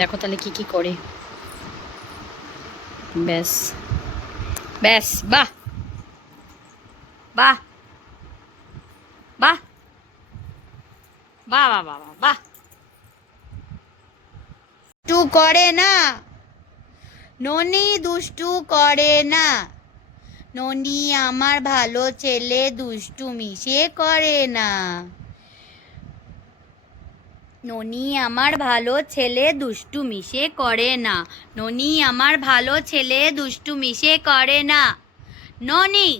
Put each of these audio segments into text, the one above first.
দেখো তাহলে কি কি করে। ব্যাস ব্যাস, বাহ বাহ বাহ বাহ বাহ বাহ বাহ। দুষ্টু করে না, ননি দুষ্টু করে না। ননি আমার ভালো ছেলে, দুষ্টুমি সে করে না। ননি আমার ভালো ছেলে, দুষ্টুমি সে করে না। ননি আমার ভালো ছেলে, দুষ্টুমি সে করে না। ননি,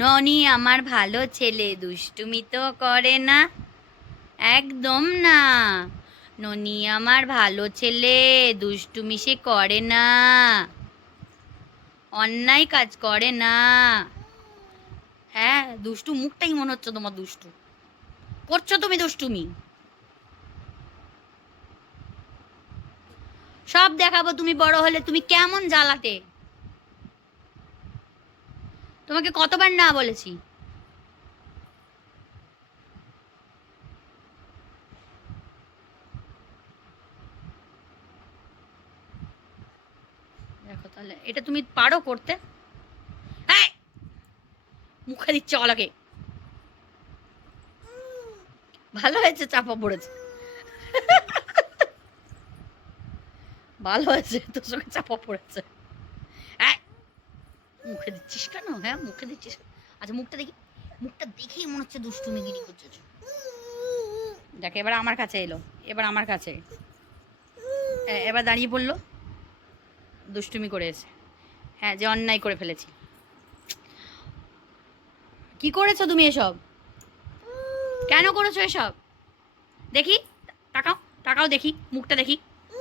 ননি আমার ভালো ছেলে, দুষ্টুমি তো করে না, একদম না। ননি আমার ভালো ছেলে, দুষ্টুমি সে করে না, অন্যায় কাজ করে না। হ্যাঁ, দুষ্টু মুখটাই মনে হচ্ছে তোমার দুষ্টু। করছো তুমি দুষ্টুমি। সব দেখাবো তুমি বড় হলে তুমি কেমন জ্বালাতে। তোমাকে কতবার না বলেছি। দেখো তাহলে এটা তুমি পারো করতে। হ্যাঁ, মুখে দিচ্ছে অলাকে। ভালো হয়েছে চাপা পড়েছে, ভালো হয়েছে তোর সঙ্গে চাপা পড়েছে। হ্যাঁ, মুখে দিচ্ছিস কেন? হ্যাঁ, মুখে দিচ্ছিস। আচ্ছা মুখটা দেখি, মুখটা দেখেই মনে হচ্ছে দুষ্টুমিগিরি করছিস। দেখ এবার আমার কাছে এলো, এবার আমার কাছে এবার দাঁড়িয়ে পড়লো, দুষ্টুমি করেছে। হ্যাঁ, যে অন্যায় করে ফেলেছি। কি করেছো তুমি এসব? কেন করেছো এসব? দেখি, তাকাও, তাকাও দেখি, মুখটা দেখি,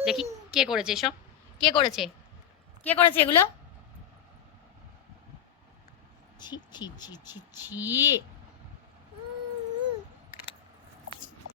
দেখি কে করেছে এসব। কে করেছে? কে করেছে এগুলো? ছি ছি ছি ছি ছি।